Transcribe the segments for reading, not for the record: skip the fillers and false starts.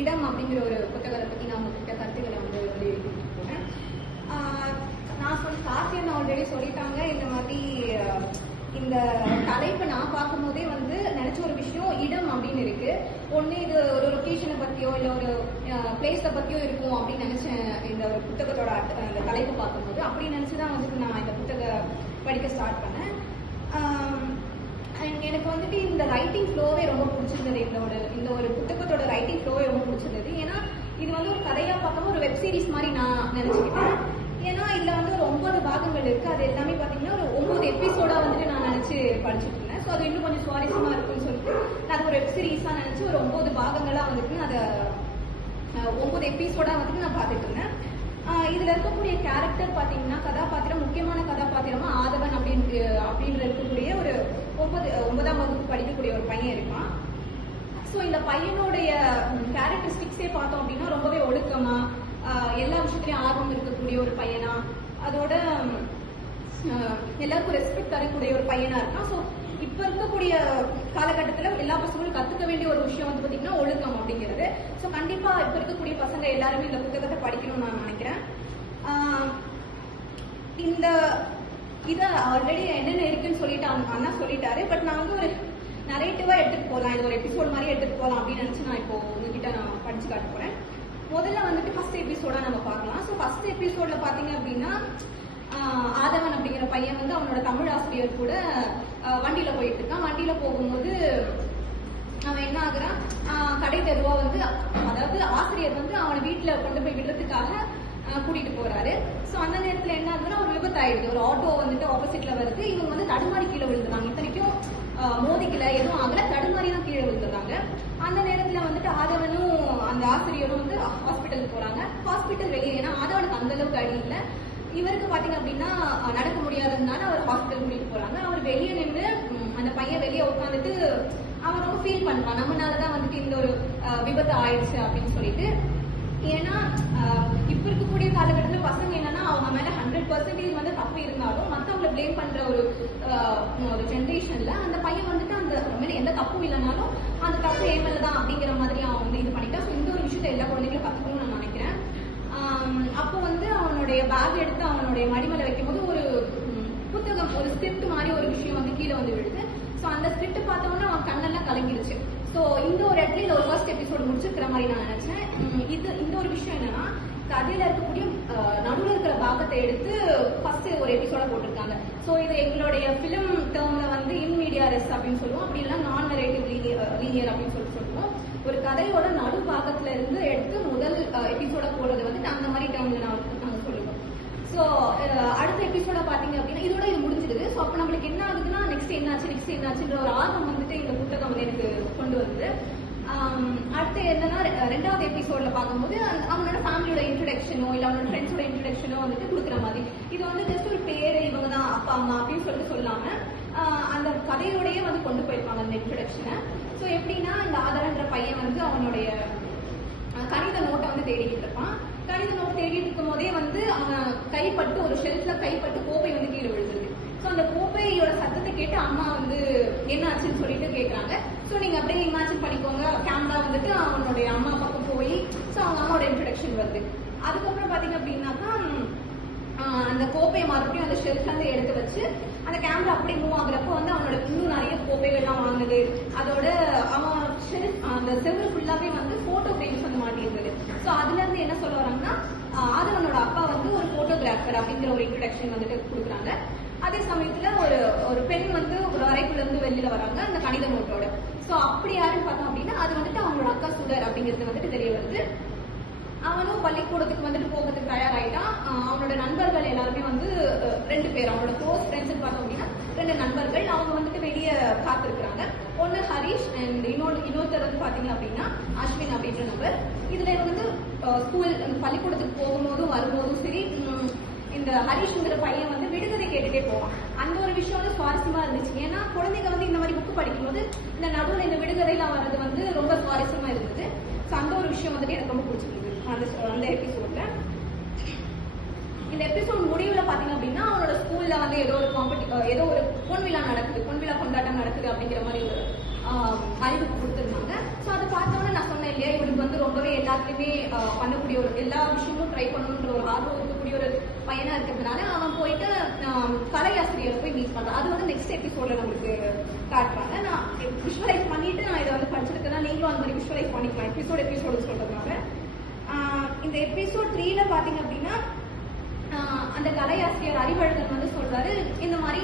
இடம் அப்படிங்கிற ஒரு புத்தகத்தை பற்றி நான் உங்ககிட்ட கருத்துக்களை வந்து வெளியிட்டு போகிறேன். நான் காசியன் ஆல்ரெடி சொல்லிட்டாங்க. இந்த மாதிரி இந்த தலைப்பை நான் பார்க்கும்போதே வந்து நினைச்ச ஒரு விஷயம் இடம் அப்படின்னு இருக்கு. ஒன்று இது ஒரு லொக்கேஷனை பற்றியோ இல்லை ஒரு பிளேஸை பற்றியோ இருக்கும் அப்படின்னு நினைச்சேன். இந்த ஒரு புத்தகத்தோட அந்த தலைப்பு பார்க்கும்போது அப்படி நினைச்சுதான் வந்துட்டு நான் இந்த புத்தகம் படிக்க ஸ்டார்ட் பண்ணேன். எனக்கு வந்துட்டு இந்த ரைட்டிங் ஃப்ளோவே ரொம்ப பிடிச்சிருந்தது. இந்த ஒரு புத்தகத்தோட ரைட்டிங் ஃப்ளோவே ரொம்ப பிடிச்சிருந்தது. ஏன்னா இது வந்து ஒரு கதையா பார்க்காம ஒரு வெப் சீரிஸ் மாதிரி நான் நினைச்சுக்கிட்டேன். ஏன்னா இதுல வந்து ஒரு 9 பாகங்கள் இருக்கு. அது எல்லாமே பாத்தீங்கன்னா ஒரு 9 எபிசோடா வந்துட்டு நான் நினைச்சு படிச்சுட்டு இருந்தேன். ஸோ அது இன்னும் கொஞ்சம் சுவாரஸ்யமா இருக்குன்னு சொல்லிட்டு நான் ஒரு வெப் சீரிஸா நினைச்சு ஒரு 9 பாகங்களா வந்துட்டு அதை 9 எபிசோடா வந்துட்டு நான் பார்த்துட்டு இருந்தேன். இதுல இருக்கக்கூடிய கேரக்டர் பாத்தீங்கன்னா கதாபாத்திரம், முக்கியமான கதாபாத்திரமா ஆதவன் அப்படின்னு இருக்கக்கூடிய ஒரு 9ஆம் வகுப்பு படிக்கக்கூடிய ஒரு பையன் இருப்பான். ஸோ இந்த பையனுடைய கேரக்டரிஸ்டிக்ஸே பார்த்தோம் அப்படின்னா ரொம்பவே ஒழுக்கமா, எல்லா விஷயத்துலயும் ஆர்வம் இருக்கக்கூடிய ஒரு பையனா, அதோட எல்லாருக்கும் ரெஸ்பெக்ட் தரக்கூடிய ஒரு பையனா இருக்கான். ஸோ இப்ப இருக்கக்கூடிய காலகட்டத்துல எல்லா பசங்களும் கத்துக்க வேண்டிய ஒரு விஷயம் வந்து பாத்தீங்கன்னா ஒழுக்கம் அப்படிங்கிறது. ஸோ கண்டிப்பா இப்ப இருக்கக்கூடிய பசங்க எல்லாருமே இந்த புத்தகத்தை படிக்கணும்னு நான் நினைக்கிறேன். இந்த இதை ஆல்ரெடி என்னென்ன இருக்குன்னு சொல்லிட்டு அண்ணா சொல்லிட்டாரு. பட் நான் வந்து ஒரு நரேட்டிவா எடுத்துட்டு போகலாம், இது ஒரு எபிசோட் மாதிரி எடுத்துட்டு போகலாம் அப்படின்னு நினைச்சு நான் இப்போ உங்ககிட்ட நான் படிச்சு காட்ட போறேன். முதல்ல வந்துட்டு ஃபர்ஸ்ட் எபிசோடா நம்ம பார்க்கலாம். ஸோ ஃபர்ஸ்ட் எபிசோட்ல பாத்தீங்க அப்படின்னா ஆதவன் அப்படிங்கிற பையன் வந்து அவனோட தமிழ் ஆசிரியர் கூட வண்டியில போயிட்டு இருக்கான். வண்டியில போகும்போது அவன் என்ன ஆகுறான், கடை தெருவா வந்து அதாவது ஆசிரியர் வந்து அவனை வீட்டுல கொண்டு போய் விடுறதுக்காக கூட்டிட்டு போறாரு. ஸோ அந்த நேரத்துல என்ன ஆகுதுன்னா ஒரு விபத்து ஆயிடுது. ஒரு ஆட்டோ வந்துட்டு ஆப்போசிட்ல வருது. இவங்க வந்து தடுமாறி கீழே விழுந்துறாங்க. இத்தனைக்கும் மோதிக்கல, எதுவும் ஆகல, தடுமாறி தான் கீழே விழுந்துறாங்க. அந்த நேரத்துல வந்துட்டு ஆதவனும் அந்த ஆசிரியரும் வந்து ஹாஸ்பிட்டலுக்கு போறாங்க. ஹாஸ்பிட்டல் வெளியே, ஏன்னா ஆதவனுக்கு அந்த அளவுக்கு அடி இல்லை, இவருக்கு பாத்தீங்க அப்படின்னா நடக்க முடியாததுனால அவர் ஹாஸ்பிட்டல் கூட்டிட்டு போறாங்க. அவர் வெளியே நின்று அந்த பையன் வெளியே உட்காந்துட்டு அவன் ரொம்ப ஃபீல் பண்றான், நம்மளாலதான் வந்துட்டு இந்த ஒரு விபத்து ஆயிடுச்சு அப்படின்னு சொல்லிட்டு. ஏன்னா இப்ப இருக்கக்கூடிய காலகட்டத்தில் பசங்க என்னன்னா அவங்க மேல 100% வந்து தப்பு இருந்தாலும் மற்றவங்களை பிளேம் பண்ற ஒரு ஜென்ரேஷன்ல அந்த பையன் வந்துட்டு அந்த எந்த தப்பும் இல்லைனாலும் அந்த தப்பு ஏமல்தான் அப்படிங்கிற மாதிரி அவன் வந்து இது பண்ணிட்டான். ஸோ இந்த ஒரு விஷயத்த எல்லா குழந்தைகளும் கத்துக்கணும்னு நான் நினைக்கிறேன். அப்போ வந்து அவனுடைய பேக் எடுத்து அவனுடைய மடிமலை வைக்கும்போது ஒரு புத்தகம், ஒரு ஸ்கிரிப்ட் மாதிரி ஒரு விஷயம் வந்து கீழே வந்து விழுது. ஸோ அந்த ஸ்கிரிப்ட் பார்த்தோம்னா அவன் கண்ணெல்லாம் கலங்கிடுச்சு. ஸோ இந்த ஒரு இடத்துல இந்த ஒரு ஃபர்ஸ்ட் எபிசோடு முடிச்சிருக்கிற மாதிரி நான் நினைச்சேன். இந்த ஒரு விஷயம் என்னன்னா கதையில இருக்கக்கூடிய நடுவில் இருக்கிற பாகத்தை எடுத்து ஃபர்ஸ்ட் ஒரு எபிசோட போட்டிருக்காங்க. ஸோ இது எங்களுடைய பிலிம் டேர்ம்ல வந்து இன் மீடியா ரெஸ் அப்படின்னு சொல்லுவோம். அப்படி இல்லை நான் நரேட்டிவ் லீனியர் அப்படின்னு சொல்லுவோம். ஒரு கதையோட நடு பாகத்துல இருந்து எடுத்து முதல் எபிசோட போடுறது வந்து அந்த மாதிரி டேர்ம்ல நாங்கள் சொல்லுவோம். ஸோ அடுத்த எபிசோட பாத்தீங்க அப்படின்னா இதோட இது முடிஞ்சிடுது. ஸோ அப்போ நம்மளுக்கு என்ன ஆகுதுன்னா நெக்ஸ்ட் என்னாச்சுன்ற ஒரு ஆர்வம் வந்துட்டு இந்த புத்தகம் வந்து எனக்கு கொண்டு வருது. அடுத்து என்னன்னா 2வது எபிசோட்ல பார்க்கும்போது அவனோட ஃபேமிலியோட இன்ட்ரடக்ஷனோ இல்லை அவனோட ஃப்ரெண்ட்ஸோட இன்ட்ரடக்ஷனோ வந்துட்டு கொடுக்குற மாதிரி. இது வந்து ஜஸ்ட் ஒரு பேரு, இவங்க தான் அப்பா அம்மா அப்படின்னு சொல்லிட்டு சொல்லாம அந்த கதையோடயே வந்து கொண்டு போயிருப்பாங்க அந்த இன்ட்ரடக்ஷனை. ஸோ எப்படின்னா இந்த ஆதரன்ற பையன் வந்து அவனுடைய கணித நோட்டை வந்து தேடிக்கிட்டு இருப்பான். கணித நோட் தேடிட்டு இருக்கும் போதே வந்து அவன் கைப்பட்டு ஒரு ஷெல்ஃப்ல கைப்பட்டு கோப்பை வந்து கீழே விழுந்துருது. ஸோ அந்த கோப்பையோட சத்தத்தை கேட்டு அம்மா வந்து என்ன ஆச்சுன்னு சொல்லிட்டு கேட்கறாங்க. ஸோ நீங்க அப்படியே இமேஜின் பண்ணிக்கோங்க, கேமரா வந்துட்டு அவனுடைய அம்மா பக்கம் போய் ஸோ அவங்க அம்மாவோட இன்ட்ரடக்ஷன் வருது. அதுக்கப்புறம் பாத்தீங்க அப்படின்னாக்கா அந்த கோப்பையை மறுபடியும் அந்த ஷெல்ஃப்ல இருந்து எடுத்து வச்சு அந்த கேமரா அப்படியே மூவ் ஆகுறப்போ வந்து அவனோட இன்னும் நிறைய கோப்பைகள்லாம் வாங்குது. அதோட அவன் அந்த செவ்வறு ஃபுல்லாவே வந்து போட்டோ ஃப்ரேம்ஸ் வந்து மாட்டியிருந்தது. ஸோ அதுல இருந்து என்ன சொல்ல வராங்கன்னா ஆதவனோட அப்பா வந்து ஒரு போட்டோகிராஃபர் அப்படிங்கிற ஒரு இன்ட்ரடக்ஷன் வந்துட்டு கொடுக்குறாங்க. அதே சமயத்துல ஒரு பெண் வந்து ஒரு அறைக்குள்ள இருந்து வெளியில வராங்க அந்த கணித நோட்டோட. ஸோ அப்படி யாருன்னு பார்த்தோம் அப்படின்னா அது வந்துட்டு அவனோட அக்கா சுடர் அப்படிங்கிறது வந்துட்டு தெரிய வருது. அவனும் பள்ளிக்கூடத்துக்கு வந்துட்டு போகிறதுக்கு தயாராயிட்டான். அவனோட நண்பர்கள் எல்லாருமே வந்து 2 பேர், அவனோட க்ளோஸ் ஃப்ரெண்ட்ஸ் பார்த்தோம் அப்படின்னா 2 நண்பர்கள் அவங்க வந்துட்டு வெளியே காத்திருக்கிறாங்க. ஒன்னு ஹரிஷ் அண்ட் இன்னொருத்தர் வந்து பாத்தீங்க அப்படின்னா அஸ்வின் அப்படின்ற நபர். இதுல வந்து ஸ்கூல் பள்ளிக்கூடத்துக்கு போகும்போதும் வரும்போதும் சரி இந்த ஹரிஷ்ங்கிற பையன் வந்து விடுகதை கேட்டுட்டே போவான். அந்த ஒரு விஷயம் வந்து சுவாரஸ்யமா இருந்துச்சு. ஏன்னா குழந்தைங்க வந்து இந்த மாதிரி புக்கு படிக்கும்போது இந்த நடுவில் இந்த விடுகதைலாம் வர்றது வந்து ரொம்ப சுவாரஸ்யமா இருந்தது. ஸோ அந்த ஒரு விஷயம் வந்துட்டு எனக்கு ரொம்ப பிடிச்சிருந்தது அந்த எபிசோட்ல. இந்த எபிசோட் முடிவுல பாத்தீங்க அப்படின்னா அவனோட ஸ்கூல்ல வந்து ஏதோ ஒரு பொன்விழா நடக்குது, பொன்விழா கொண்டாட்டம் நடக்குது அப்படிங்கிற மாதிரி ஒரு அறிவிப்பு கொடுத்துருந்தாங்க. ஸோ அதை பார்த்தோன்னே நான் சொன்னேன் இல்லையா, இவனுக்கு வந்து ரொம்பவே எல்லாத்துலயுமே பண்ணக்கூடிய ஒரு எல்லா விஷயமும் ட்ரை பண்ணணுன்ற ஒரு ஆர்வம் இருக்கக்கூடிய ஒரு பையனா இருக்கிறதுனால அவன் போயிட்டு கலை ஆசிரியரை போய் மீட் பண்றான். அது வந்து நெக்ஸ்ட் எபிசோட்ல நம்மளுக்கு காட்டுறாங்க. நான் விஷுவலைஸ் பண்ணிட்டு நான் இதை வந்து படிச்சிருக்கேன்னா நீங்களும் அந்த மாதிரி விஷுவலைஸ் பண்ணிக்கலாம் எபிசோடு சொல்றதுனால. இந்த எபிசோட் 3ல பாத்தீங்க அப்படின்னா அந்த கலையாசிரியர் அறிவழகன் வந்து சொல்றாரு, இந்த மாதிரி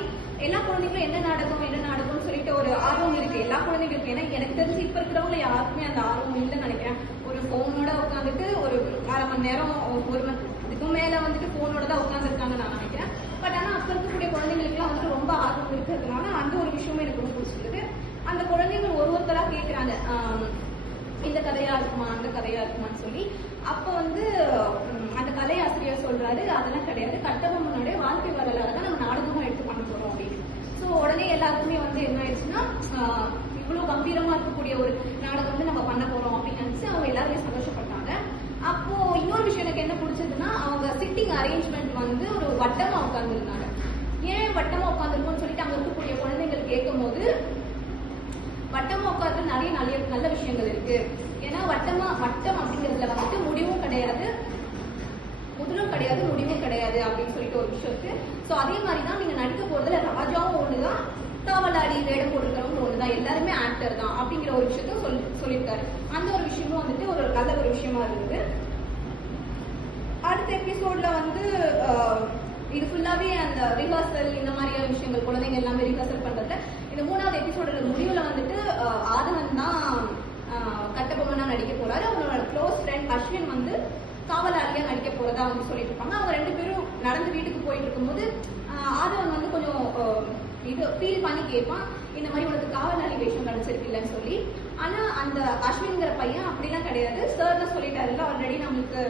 எல்லா குழந்தைங்களும் என்ன நாடகம்னு சொல்லிட்டு ஒரு ஆர்வம் இருக்கு எல்லா குழந்தைங்களுக்கும். ஏன்னா எனக்கு தெரிஞ்சு இப்ப இருக்கிறவங்க யாருக்குமே அந்த ஆர்வம் இல்லைன்னு நினைக்கிறேன். ஒரு போனோட உட்காந்துட்டு ஒரு 1/2 மணி நேரம் 1 மணி அதுக்கும் மேல வந்துட்டு போனோட தான் உட்காந்துருக்காங்கன்னு நான் நினைக்கிறேன். பட் ஆனா அப்ப இருக்கக்கூடிய குழந்தைங்களுக்கு எல்லாம் வந்துட்டு ரொம்ப ஆர்வம் இருக்கிறதுனால அந்த ஒரு விஷயமும் எனக்கு ரொம்ப பிடிச்சிருக்கு. அந்த குழந்தைகள் ஒருத்தரா கேட்கிறாங்க, இந்த கதையா இருக்குமா அந்த கதையா இருக்குமான்னு சொல்லி. அப்ப வந்து அந்த கலை ஆசிரியர் சொல்றாரு, அதெல்லாம் கிடையாது, கட்டபொம்மனுடைய வாழ்க்கை வரலாறு தான் நம்ம நாடகமா எடுத்து பண்ண போறோம் அப்படின்னு. ஸோ உடனே எல்லாருக்குமே வந்து என்ன ஆயிடுச்சுன்னா, இவ்வளவு கம்பீரமா இருக்கக்கூடிய ஒரு நாடகம் வந்து நம்ம பண்ண போறோம் அப்படின்னு நினைச்சு அவங்க எல்லாருமே சந்தோஷப்பட்டாங்க. அப்போ இன்னொரு விஷயம் எனக்கு என்ன பிடிச்சதுன்னா, அவங்க சிட்டிங் அரேஞ்ச்மெண்ட் வந்து ஒரு வட்டமா உட்கார்ந்துருந்தாங்க. ஏன் வட்டமா உட்காந்துருக்கோம்னு சொல்லிட்டு அங்க இருக்கக்கூடிய குழந்தைகள் கேட்கும் போது, வட்டமா உட்கார்ந்து நிறைய நல்ல விஷயங்கள் இருக்கு. ஏன்னா வட்டம் அப்படிங்கிறதுல வந்துட்டு முடிவும் கிடையாது, முதலும் கிடையாது, முடிவும் கிடையாது அப்படின்னு சொல்லிட்டு ஒரு விஷயம் இருக்கு. ஸோ அதே மாதிரிதான் நீங்க நடிக்க போறதுல ராஜாவும் ஒண்ணுதான், காவலாடி வேடம் போட்டுக்கிறவங்க ஒண்ணுதான், எல்லாருமே ஆக்டர் தான் அப்படிங்கிற ஒரு விஷயத்த சொல்லியிருக்காரு. அந்த ஒரு விஷயமும் வந்துட்டு ஒரு நல்ல ஒரு விஷயமா இருந்தது. அடுத்த எபிசோட்ல வந்து இது ஃபுல்லாவே அந்த ரிஹர்சல் இந்த மாதிரியான விஷயங்கள் குழந்தைங்க எல்லாமே ரிஹர்சல் பண்றதுல இந்த 3வது எபிசோடோட முடிவுல வந்துட்டு ஆதவன் தான் கட்டபொம்மனா நடிக்க போறாரு. அவனோட க்ளோஸ் ஃப்ரெண்ட் அஸ்வின் வந்து காவலாளியா நடிக்க போறதா வந்து சொல்லிட்டு இருப்பாங்க. அவங்க 2 பேரும் நடந்து வீட்டுக்கு போயிட்டு இருக்கும்போது ஆதவன் வந்து கொஞ்சம் இது ஃபீல் பண்ணி கேட்பான், இந்த மாதிரி உனக்கு காவலாளி வேஷம் கிடைச்சிருக்கு இல்லைன்னு சொல்லி. ஆனா அந்த அஸ்வின்ங்கிற பையன் அப்படிலாம் கிடையாது, சார் தான் சொல்லிட்டாருல்ல ஆல்ரெடி நம்மளுக்கு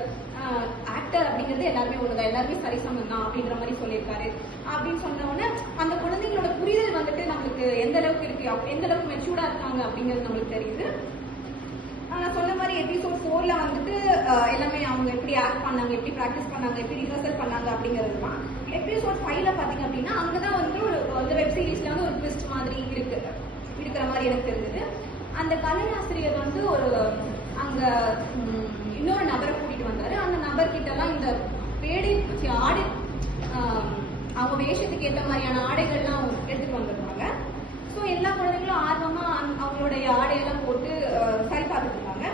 ஆக்டர் அப்படிங்கிறது எல்லாருமே ஒண்ணுதான், எல்லாருமே சரிசமம் தான் அப்படின்ற மாதிரி சொல்லியிருக்காரு அப்படின்னு சொன்ன உடனே அந்த குழந்தைங்களோட புரிதல் வந்துட்டு நம்மளுக்கு எந்த அளவுக்கு இருக்கு, எந்த அளவுக்கு மெச்சூர்டா இருக்காங்க அப்படிங்கிறது நம்மளுக்கு தெரியுது. நான் சொன்ன மாதிரி எபிசோட் 4ல வந்துட்டு எல்லாமே அவங்க எப்படி ஆக்ட் பண்ணாங்க, எப்படி ப்ராக்டிஸ் பண்ணாங்க, எப்படி ரிஹர்சல் பண்ணாங்க அப்படிங்கிறது தான். எபிசோட் 5ல பாத்தீங்க அப்படின்னா அங்கதான் வந்து ஒரு வெப் சீரிஸ்ல வந்து ஒரு ட்விஸ்ட் மாதிரி இருக்கிற மாதிரி எனக்கு இருந்தது. அந்த கலையாசிரியர் வந்து ஒரு அங்க இன்னொரு நபரை கூட்டிட்டு வந்தாரு. அந்த நபர்கிட்ட எல்லாம் இந்த பேடி ஆடை அவங்க வேஷத்துக்கு ஏற்ற மாதிரியான ஆடைகள்லாம் எடுத்துட்டு வந்திருந்தாங்க. ஸோ எல்லா குழந்தைகளும் ஆர்வமா அவங்களுடைய ஆடையெல்லாம் போட்டு சரி பார்த்துட்டு இருந்தாங்க.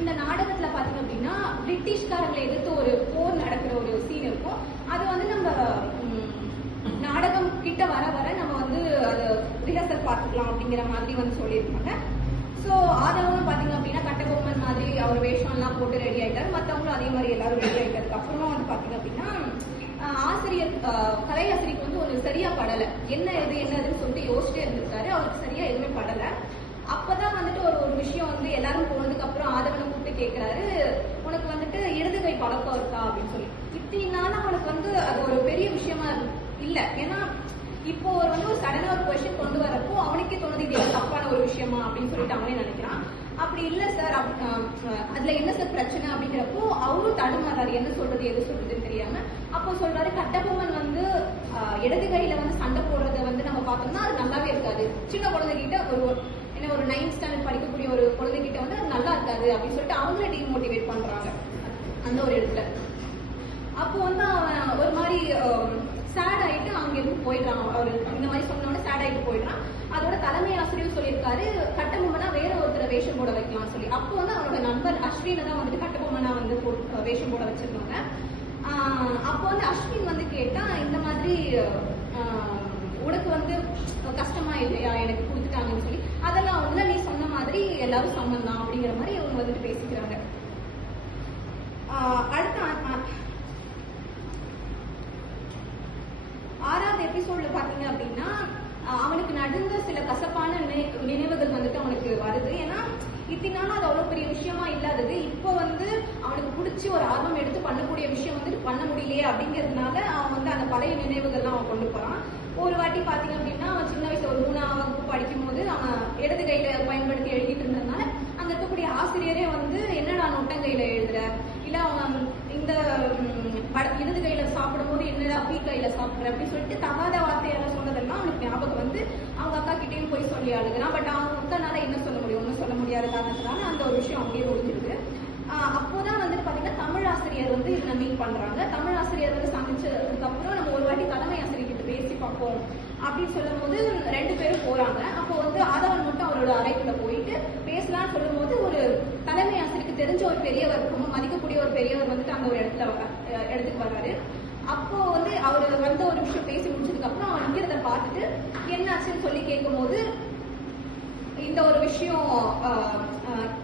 இந்த நாடகத்துல பாத்தீங்க அப்படின்னா பிரிட்டிஷ்காரங்களை எதிர்த்து ஒரு போர் நடக்கிற ஒரு சீன் இருக்கும். அது வந்து நம்ம நாடகம் கிட்ட வர நம்ம வந்து அது ரிஹர்சல் பார்த்துக்கலாம் அப்படிங்கிற மாதிரி வந்து சொல்லியிருப்பாங்க. ஸோ ஆதவனும் பாத்தீங்க அப்படின்னா கட்டபொம்மன் மாதிரி அவர் வேஷம் எல்லாம் போட்டு ரெடி ஆயிட்டாரு. மற்றவங்களும் அதே மாதிரி எல்லாரும் ரெடி ஆயிட்டதுக்கு அப்புறமா வந்து பாத்தீங்க அப்படின்னா கலையாசிரியருக்கு வந்து ஒரு சரியா படலை, என்னதுன்னு சொல்லிட்டு யோசிச்சுட்டே இருந்திருக்காரு. அவருக்கு சரியா எதுவுமே படலை. அப்பதான் வந்துட்டு ஒரு விஷயம் வந்து எல்லாரும் போனதுக்கு அப்புறம் ஆதவனை கூப்பிட்டு கேட்கிறாரு, உனக்கு வந்துட்டு இடது கை பழக்கம் இருக்கா அப்படின்னு சொல்லி. இப்படினாலும் அவனுக்கு வந்து அது ஒரு பெரிய விஷயமா இல்ல. ஏன்னா இப்போ வந்து ஒரு சடனா ஒரு கொஸ்டின் கொண்டு வரப்போ அவனுக்கே தோணுது இது தப்பான ஒரு விஷயமா அப்படின்னு சொல்லிட்டு அவனே நினைக்கிறான். அப்படி இல்ல சார், அதுல என்ன சார் பிரச்சனை அப்படிங்கிறப்போ அவரும் தடுமாறாரு, என்ன சொல்றது எது சொல்றதுன்னு தெரியாம. அப்போ சொல்றாரு, கட்டபொம்மன் வந்து இடது கையில வந்து சண்டை போடுறத வந்து நம்ம பார்த்தோம்னா அது நல்லாவே இருக்காது. சின்ன குழந்தைகிட்ட ஒரு 9th ஸ்டாண்டர்ட் படிக்கக்கூடிய ஒரு குழந்தைகிட்ட வந்து அது நல்லா இருக்காது அப்படின்னு சொல்லிட்டு அவங்கள டிமோட்டிவேட் பண்றாங்க அந்த ஒரு இடத்துல. அப்போ வந்து அவன் ஒரு மாதிரி சேட் ஆயிட்டு அங்க இருந்து போயிடுறான். அவரு இந்த மாதிரி சொன்னோட சேட் ஆயிட்டு போயிடுறான். அதோட தலைமை ஆசிரியர் சொல்லியிருக்காரு, கட்டபொம்மனா வேற ஒருத்தர வேஷம் போட வைக்கலாம் சொல்லி. அப்போ வந்து அவரோட நண்பர் அஸ்வினை தான் வந்துட்டு கட்டபொம்மனா வந்து வேஷம் போட வச்சிருந்தாங்க. அப்போ வந்து அஸ்வின் வந்து கேட்டா, இந்த மாதிரி உனக்கு வந்து கஷ்டமா இல்லையா எனக்கு கொடுத்துட்டாங்கன்னு சொல்லி. அதெல்லாம் ஒண்ணு, நீ சொன்ன மாதிரி எல்லாரும் சம்மன் தான் அப்படிங்கிற மாதிரி அவங்க வந்துட்டு பேசிக்கிறாங்க. அடுத்த 6வது எபிசோட்ல பாத்தீங்க அப்படின்னா அவனுக்கு நடந்த சில கசப்பான நினைவுகள் வந்துட்டு அவனுக்கு வருது. ஏன்னா இத்தினாலும் அது அவ்வளவு பெரிய விஷயமா இல்லாதது இப்போ வந்து அவனுக்கு பிடிச்சி ஒரு ஆர்வம் எடுத்து பண்ணக்கூடிய விஷயம் வந்துட்டு பண்ண முடியலையே அப்படிங்கிறதுனால அவன் வந்து அந்த பழைய நினைவுகள்லாம் அவன் கொண்டு போறான். ஒரு வாட்டி பாத்தீங்க அப்படின்னா அவன் சின்ன வயசுல ஒரு 3ஆம் வகுப்பு படிக்கும் போது அவன் இடது கையில பயன்படுத்தி எழுதிட்டு இருந்ததுனால அங்க இருக்கக்கூடிய ஆசிரியரே வந்து என்னடா நொட்டங்கையில எழுதுற, இல்ல அவன் இந்த இடது கையில சாப்பிடும் போது என்னடா பீ கையில சாப்பிடுற அப்படின்னு சொல்லிட்டு தகாத வார்த்தையால சொன்னதெல்லாம் அவனுக்கு ஞாபகம் வந்து அவங்க அக்கா கிட்டேயும் போய் சொல்லி அழுகிறான். பட் அவங்க அக்கானால என்ன சொல்ல முடியும், ஒன்னும் சொல்ல முடியாது. முடியாத காரணத்தினால அந்த ஒரு விஷயம் அங்கேயே முடிஞ்சிருக்கு. அப்போதான் வந்துட்டு பாத்தீங்கன்னா தமிழ் ஆசிரியர் வந்து இதை மீட் பண்றாங்க. தமிழ் ஆசிரியர் வந்து சந்திச்சதுக்கு அப்புறம் நம்ம ஒரு வாட்டி தலைமை ஆசிரியர் கிட்ட பேசி பார்ப்போம் அப்படின்னு சொல்லும் போது 2 பேரும் போறாங்க. அப்போ வந்து ஆதவன் மட்டும் அவரோட அறைக்குள்ள போயிட்டு பேசலாம்னு சொல்லும் போது ஒரு தலைமை ஆசிரியருக்கு தெரிஞ்ச ஒரு பெரியவர், ரொம்ப மதிக்கக்கூடிய ஒரு பெரியவர் வந்துட்டு அந்த ஒரு இடத்துக்கு வர்றாரு. அப்போ வந்து அவர் வந்த ஒரு விஷயம் பேசி முடிச்சதுக்கு அப்புறம் அவன் நிக்கிறத பார்த்துட்டு என்ன ஆச்சுன்னு சொல்லி கேட்கும் போது இந்த ஒரு விஷயம்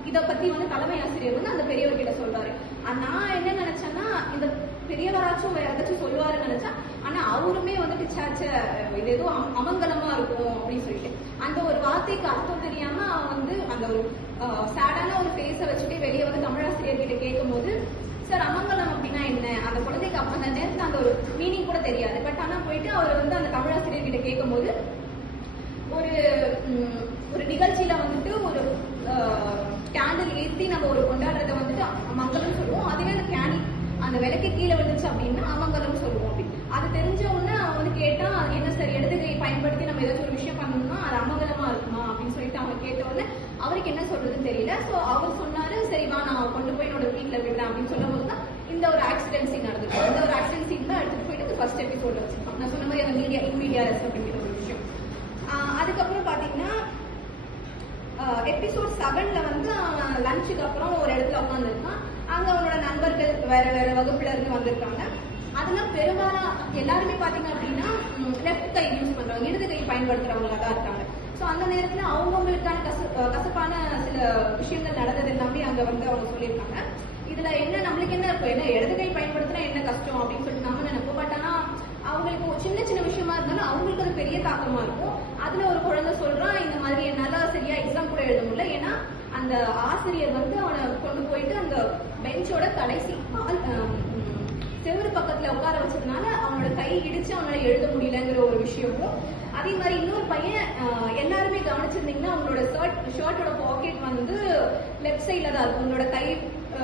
இதை பத்தி வந்து தலைமை ஆசிரியர் வந்து அந்த பெரியவர்கிட்ட சொல்றாரு. நான் என்ன நினைச்சேன்னா இந்த பெரியவராச்சும் வேற ஏதாச்சும் சொல்லுவாருன்னு நினைச்சேன். ஆனா அவருமே வந்துட்டு சாச்ச இது ஏதோ அமங்கலமா இருக்கும் அப்படின்னு சொல்லிட்டு அந்த ஒரு வார்த்தைக்கு அர்த்தம் தெரியாம அவன் வந்து அந்த ஒரு சேடான ஒரு பேச வச்சுட்டு வெளியே வந்து தமிழாசிரியர் கிட்ட கேட்கும் போது, சார் அமங்கலம் அப்படின்னா என்ன, அந்த குழந்தைக்கு அப்ப அந்த நேரத்துல அந்த ஒரு மீனிங் கூட தெரியாது. பட் ஆனா போயிட்டு அவர் வந்து அந்த தமிழாசிரியர் கிட்ட கேட்கும் போது ஒரு நிகழ்ச்சியில வந்துட்டு ஒரு கேண்டில் ஏற்றி நம்ம ஒரு கொண்டாடுறத வந்துட்டு மங்களம் சொல்லுவோம். அதுவே அந்த கேண்டில் அந்த விளக்கு கீழே விழுந்துச்சு அப்படின்னா அமங்கலம் சொல்லுவோம். அப்படி அது தெரிஞ்ச உடனே அவன் வந்து கேட்டா என்ன சார் இடதுகை பயன்படுத்தி நம்ம ஏதாச்சும் ஒரு விஷயம் பண்ணணும்னா அது அமங்கலமா இருக்குமா அப்படின்னு சொல்லிட்டு அவன் கேட்ட உடனே அவருக்கு என்ன சொல்றதுன்னு தெரியல. ஸோ அவர் சொன்னாரு, சரிவா நான் கொண்டு போய் என்னோட வீட்டில் விடுறேன் அப்படின்னு சொல்லும் போது தான் இந்த ஒரு ஆக்சிடென்ட் சீன் நடந்துச்சு. இந்த ஒரு ஆக்சிடென்ட் சீன் தான் எடுத்துட்டு போயிட்டு ஃபர்ஸ்ட் எபிசோட்ல வச்சிருப்பாங்க. நான் சொன்ன மாதிரி அந்த மீடியா அப்படிங்கிற ஒரு விஷயம். அதுக்கப்புறம் பாத்தீங்கன்னா எபிசோட் 7ல வந்து அவன் லஞ்சுக்கு அப்புறம் ஒரு இடத்துல உட்காந்துருக்கான். அங்க அவனோட நண்பர்கள் வேற வேற வகுப்புல இருந்து வந்திருக்காங்க. அதுல பெரும்பாலும் எல்லாருமே பாத்தீங்க அப்படின்னா லெஃப்ட் கை யூஸ் பண்றவங்க, இடது கை பயன்படுத்துறவங்களா தான் இருக்காங்க. ஸோ அந்த நேரத்துல அவங்களுக்கான கசப்பான சில விஷயங்கள் நடந்தது எல்லாமே அங்க வந்து அவங்க சொல்லியிருக்காங்க. இதுல என்ன நம்மளுக்கு என்ன இருக்கும், என்ன இடது கை பயன்படுத்தினா என்ன கஷ்டம் அப்படின்னு சொல்லிட்டு நம்ம நினைப்போம். பட் ஆனா அவங்களுக்கு சின்ன சின்ன விஷயமா இருந்தாலும் அவங்களுக்கு அது பெரிய தாக்கமா இருக்கும். அதுல ஒரு குழந்தை சொல்றான், இந்த மாதிரி என்னால சரியா எக்ஸாம் கூட எழுத முடியல, ஏன்னா அந்த ஆசிரியர் வந்து அவனை கொண்டு போயிட்டு அந்த பெஞ்சோட கடைசி செவ்வறு பக்கத்துல உட்கார வச்சதுனால அவனோட கை இடிச்சு அவனால எழுத முடியலங்கிற ஒரு விஷயமும். அதே மாதிரி இன்னொரு பையன் எல்லாருமே கவனிச்சிருந்தீங்கன்னா அவங்களோட ஷர்ட்டோட பாக்கெட் வந்து லெஃப்ட் சைட்ல தான் இருக்கும், உங்களோட கை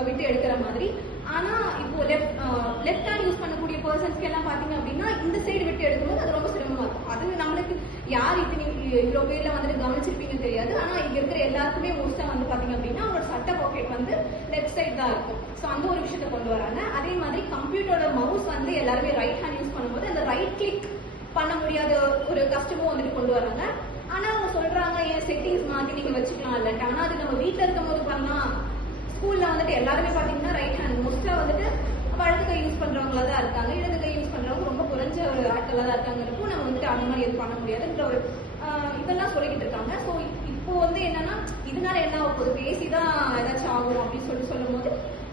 விட்டு எடுக்கிற மாதிரி. ஆனா இப்போ லெஃப்ட் ஹேண்ட் யூஸ் பண்ணக்கூடிய பர்சன்ஸ்க்கு எல்லாம் பாத்தீங்க அப்படின்னா இந்த சைடு விட்டு எடுக்கும்போது அது ரொம்ப சிரமமா இருக்கும். அது நம்மளுக்கு யார் இவ்வளவு பேர்ல வந்துட்டு கவனிச்சிருப்பீங்கன்னு தெரியாது. ஆனா இங்க இருக்கிற எல்லாருக்குமே மோஸ்டா வந்து பாத்தீங்க அப்படின்னா அவங்களோட சட்டை பாக்கெட் வந்து லெஃப்ட் சைட் தான் இருக்கும். ஸோ அந்த ஒரு விஷயத்த கொண்டு வராங்க. அதே மாதிரி கம்ப்யூட்டரோட மவுஸ் வந்து எல்லாருமே ரைட் ஹேண்ட் யூஸ் பண்ணும்போது அந்த ரைட் கிளிக் பண்ண முடியாத ஒரு கஷ்டமும் வந்துட்டு கொண்டு வராங்க. ஆனா அவங்க சொல்றாங்க ஏன் செட்டிங்ஸ் மாத்தி நீங்க வச்சுக்கலாம் இல்லன்ட்டு. ஆனா அது நம்ம வீட்டுல இருக்கும் போது பண்ணலாம். ஸ்கூல்ல வந்துட்டு எல்லாருமே பாத்தீங்கன்னா ரைட் ஹேண்ட் மோஸ்டா வந்துட்டு வலது கை யூஸ் பண்றவங்களா தான் இருக்காங்க. இடது கை யூஸ் பண்றவங்க ரொம்ப குறைஞ்ச ஒரு ஆட்களா தான் இருக்காங்கிறப்போ நம்ம வந்துட்டு அந்த மாதிரி எதுவும் பண்ண முடியாதுன்ற ஒரு இதெல்லாம் சொல்லிக்கிட்டு இருக்காங்க. ஸோ இப்போ வந்து என்னன்னா இதனால என்ன ஆகும், பேசிதான் ஏதாச்சும் ஆகும் அப்படின்னு சொல்லும் போது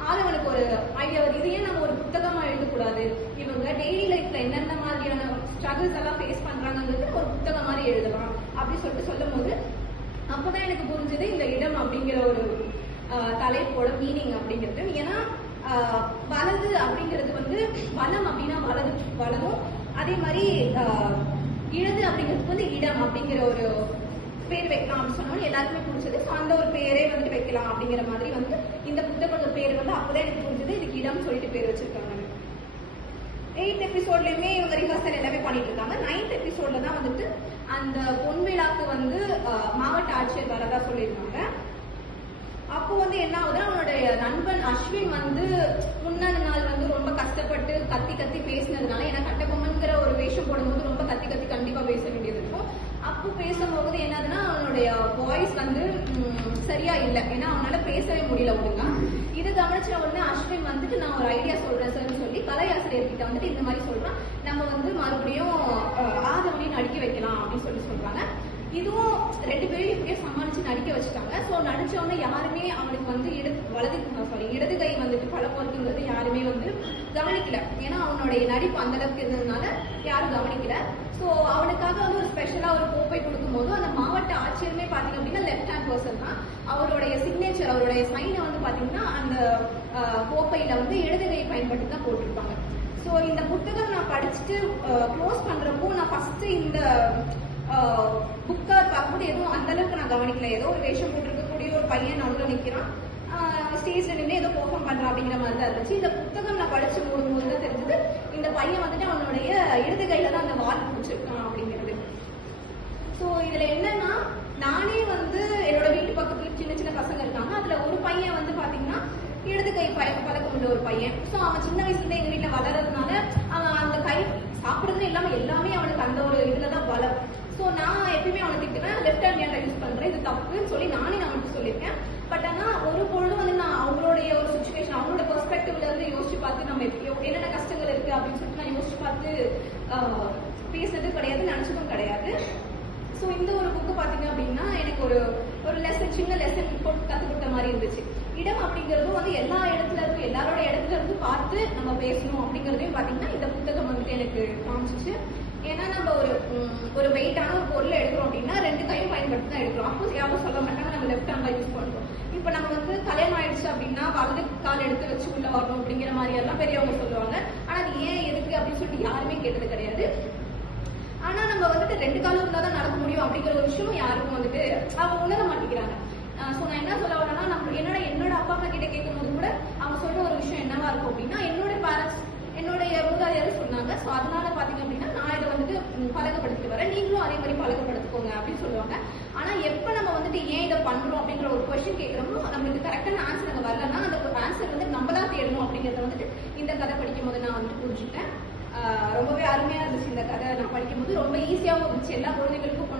ஆதவனுக்கு ஒரு ஐடியா வருது, இதையே நம்ம ஒரு புத்தகமா எழுதக்கூடாது, இவங்க டெய்லி லைஃப்ல என்னென்ன மாதிரியான ஸ்ட்ரகிள்ஸ் எல்லாம் ஃபேஸ் பண்றாங்கிறது ஒரு புத்தகம் மாதிரி எழுதலாம் அப்படின்னு சொல்லிட்டு சொல்லும் போது அப்பதான் எனக்கு புரிஞ்சது இந்த இடம் அப்படிங்கிற ஒரு தலைப்போட மீனிங் அப்படிங்கிறது. ஏன்னா வலது அப்படிங்கிறது வந்து வலம் அப்படின்னா வலமும், அதே மாதிரி இடது அப்படிங்கிறது வந்து இடம் அப்படிங்கிற ஒரு பேர் வைக்கலாம் அப்படின்னு சொன்னோம்னு எல்லாருக்குமே பிடிச்சது. ஸோ அந்த ஒரு பேரே வந்துட்டு வைக்கலாம் அப்படிங்கிற மாதிரி வந்து இந்த புத்தகத்தோட பேர் வந்து அப்பதான் எனக்கு புரிஞ்சது, இதுக்கு இடம் சொல்லிட்டு பேர் வச்சிருக்காங்க. 8th எபிசோட்லயுமே இவங்க ரிஹர்சல் எல்லாமே பண்ணிட்டு இருக்காங்க. 9th எபிசோட்ல தான் வந்துட்டு அந்த பொன் விழாக்கு வந்து மாவட்ட ஆட்சியர் வரதா சொல்லியிருக்காங்க. அப்போ வந்து என்ன ஆகுதுன்னா அவனுடைய நண்பன் அஸ்வின் வந்து முன்னாடி நாள் வந்து ரொம்ப கஷ்டப்பட்டு கத்தி பேசினதுனால, ஏன்னா கட்டபொம்மன்கிற ஒரு வேஷம் போடும்போது ரொம்ப கத்தி கண்டிப்பா பேச வேண்டியது இருக்கும். அப்போ பேசும்போது என்னதுன்னா அவனுடைய வாய்ஸ் வந்து சரியா இல்லை, ஏன்னா அவனால பேசவே முடியல ஒழுங்கா. இது கவனிச்ச உடனே அஸ்வின் வந்துட்டு நான் ஒரு ஐடியா சொல்றேன் சார்னு சொல்லி கலை ஆசிரியர்கிட்ட வந்துட்டு இந்த மாதிரி சொல்றான், நம்ம வந்து மறுபடியும் ஆதவனையும் நடிக்க வைக்கலாம் அப்படின்னு சொல்றாங்க. இதுவும் 2 பேரும் இப்படியே சமாளிச்சு நடிக்க வச்சுட்டாங்க. ஸோ நடிச்சவொடனே யாருமே அவனுக்கு வந்து இடது கை வந்துட்டு பழக்கம் இருக்குங்கிறது யாருமே வந்து கவனிக்கல. ஏன்னா அவனுடைய நடிப்பு அந்த அளவுக்கு இருந்ததுனால யாரும் கவனிக்கல. ஸோ அவனுக்காக வந்து ஒரு ஸ்பெஷலா ஒரு கோப்பை கொடுக்கும் போது அந்த மாவட்ட ஆட்சியருமே பாத்தீங்க அப்படின்னா லெஃப்ட் ஹேண்ட் பர்சன் தான். அவருடைய சிக்னேச்சர், அவருடைய சைனை வந்து பாத்தீங்கன்னா அந்த கோப்பையில வந்து இடது கை பயன்படுத்தி தான் போட்டிருப்பாங்க. ஸோ இந்த புத்தகம் நான் படிச்சுட்டு க்ளோஸ் பண்றப்போ நான் ஃபர்ஸ்ட் இந்த புக்கா பார்க்கும்போது எதுவும் அந்த அளவுக்கு நான் கவனிக்கல. ஏதோ ஒரு வேஷம் போட்டிருக்கக்கூடிய ஒரு பையன் நடுவில் நிற்கிறான், ஸ்டேஜ்ல நின்று ஏதோ பெர்ஃபார்ம் பண்றான் அப்படிங்கிற மாதிரி தான் இருந்துச்சு. இந்த புத்தகம் நான் படிச்சு போடும்போது தான் தெரிஞ்சது இந்த பையன் வந்துட்டு அவனுடைய இடது கையில தான் அந்த வால் பிடிச்சிருக்கான் அப்படிங்கிறது. ஸோ இதுல என்னன்னா நானே வந்து என்னோட வீட்டு பக்கத்துல சின்ன சின்ன பசங்க பழக்கம் உள்ள ஒரு பையன். ஸோ அவன் சின்ன வயசுல எங்க வீட்டுல வளர்றதுனால அவன் அந்த கை சாப்பிடுறது இல்லாம எல்லாமே அவனுக்கு அந்த ஒரு இதுலதான் வளரும். ஸோ நான் எப்பயுமே அவனை திட்டுவேன், லெஃப்ட் ஹேண்ட் ஏன்டா யூஸ் பண்றேன், இது தப்புன்னு சொல்லி நானே நான் அவனுக்கு சொல்லியிருக்கேன். பட் ஆனா ஒரு பொழுது வந்து நான் அவங்களுடைய ஒரு சுச்சுவேஷன் அவங்களோட பெர்ஸ்பெக்டிவ்ல இருந்து யோசிச்சு பார்த்து நம்ம என்னென்ன கஷ்டங்கள் இருக்கு அப்படின்னு சொல்லிட்டு நான் யோசிச்சு பார்த்து பேசுறது கிடையாது, நினைச்சதும் கிடையாது. ஸோ இந்த ஒரு புக்கு பார்த்தீங்க அப்படின்னா எனக்கு ஒரு லெசன், சின்ன லெசன் போட்டு கற்றுக் கொடுத்த மாதிரி இருந்துச்சு. இடம் அப்படிங்கிறதும் வந்து எல்லா இடத்துல இருந்து எல்லாரோட இடத்துல இருந்து பார்த்து நம்ம பேசணும் அப்படிங்கிறதையும் பார்த்தீங்கன்னா இந்த புத்தகம் வந்துட்டு எனக்கு காமிச்சிச்சு. ஏன்னா நம்ம ஒரு வெயிட்டான ஒரு பொருளை எடுக்கிறோம் அப்படின்னா 2 கையும் பயன்படுத்தி தான் எடுக்கிறோம். அப்போ யாரும் சொல்ல மாட்டாங்க நம்ம லெஃப்ட் ஹேண்ட் தான் யூஸ் பண்ணுறோம். இப்போ நம்ம வந்து கல்யாணம் ஆயிடுச்சு அப்படின்னா வலது கால் எடுத்து வச்சு உள்ள வரணும் அப்படிங்கிற மாதிரி எல்லாம் பெரியவங்க சொல்லுவாங்க. ஆனால் அது ஏன் எதுக்கு அப்படின்னு சொல்லிட்டு யாருமே கேட்டது கிடையாது. ஆனா நம்ம வந்துட்டு 2 காலம் இருந்தா தான் நடக்க முடியும் அப்படிங்கிற ஒரு விஷயம் யாருக்கும் வந்துட்டு அவங்க உணர மாட்டேங்கிறாங்க. ஸோ நான் என்ன சொல்ல வரேன்னா, நம்ம என்னோட அப்பா அம்மா கிட்ட கேட்கும் போது கூட அவங்க சொல்ற ஒரு விஷயம் என்னவா இருக்கும் அப்படின்னா, என்னுடைய பேரண்ட்ஸ் என்னுடைய மூதாதையாரும் சொன்னாங்க. ஸோ அதனால பாத்தீங்க அப்படின்னா நான் இதை வந்துட்டு பழக்கப்படுத்திட்டு வரேன், நீங்களும் அதே மாதிரி பழக்கப்படுத்திக்கோங்க அப்படின்னு சொல்லுவாங்க. ஆனா எப்ப நம்ம வந்துட்டு ஏன் இதை பண்றோம் அப்படிங்கிற ஒரு கொஸ்டின் கேட்கிறோமோ நம்மளுக்கு கரெக்டான ஆன்சர் அங்கே வரலன்னா அந்த ஆன்சர் வந்து நம்ம தான் தேடணும் அப்படிங்கிறத வந்துட்டு இந்த கதை படிக்கும் போது நான் வந்துட்டு புரிஞ்சுட்டேன். ரொம்பவே அருமையா இருந்துச்சு இந்த கதை. நான் படிக்கும்போது ரொம்ப ஈஸியாகவும் இருந்துச்சு, எல்லா குழந்தைகளுக்கும்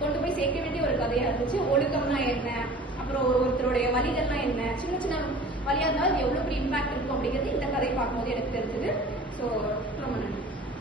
கொண்டு போய் சேர்க்க வேண்டிய ஒரு கதையா இருந்துச்சு. ஒழுக்கம்னா என்ன, அப்புறம் ஒருத்தருடைய வலிகள்லாம் என்ன, சின்ன சின்ன வழியா இருந்தாலும் எவ்வளவு பெரிய இம்பாக்ட் இருக்கும் அப்படிங்கிறது இந்த கதையை பார்க்கும்போது எனக்கு தெரிஞ்சது. ஸோ ரொம்ப நன்றி.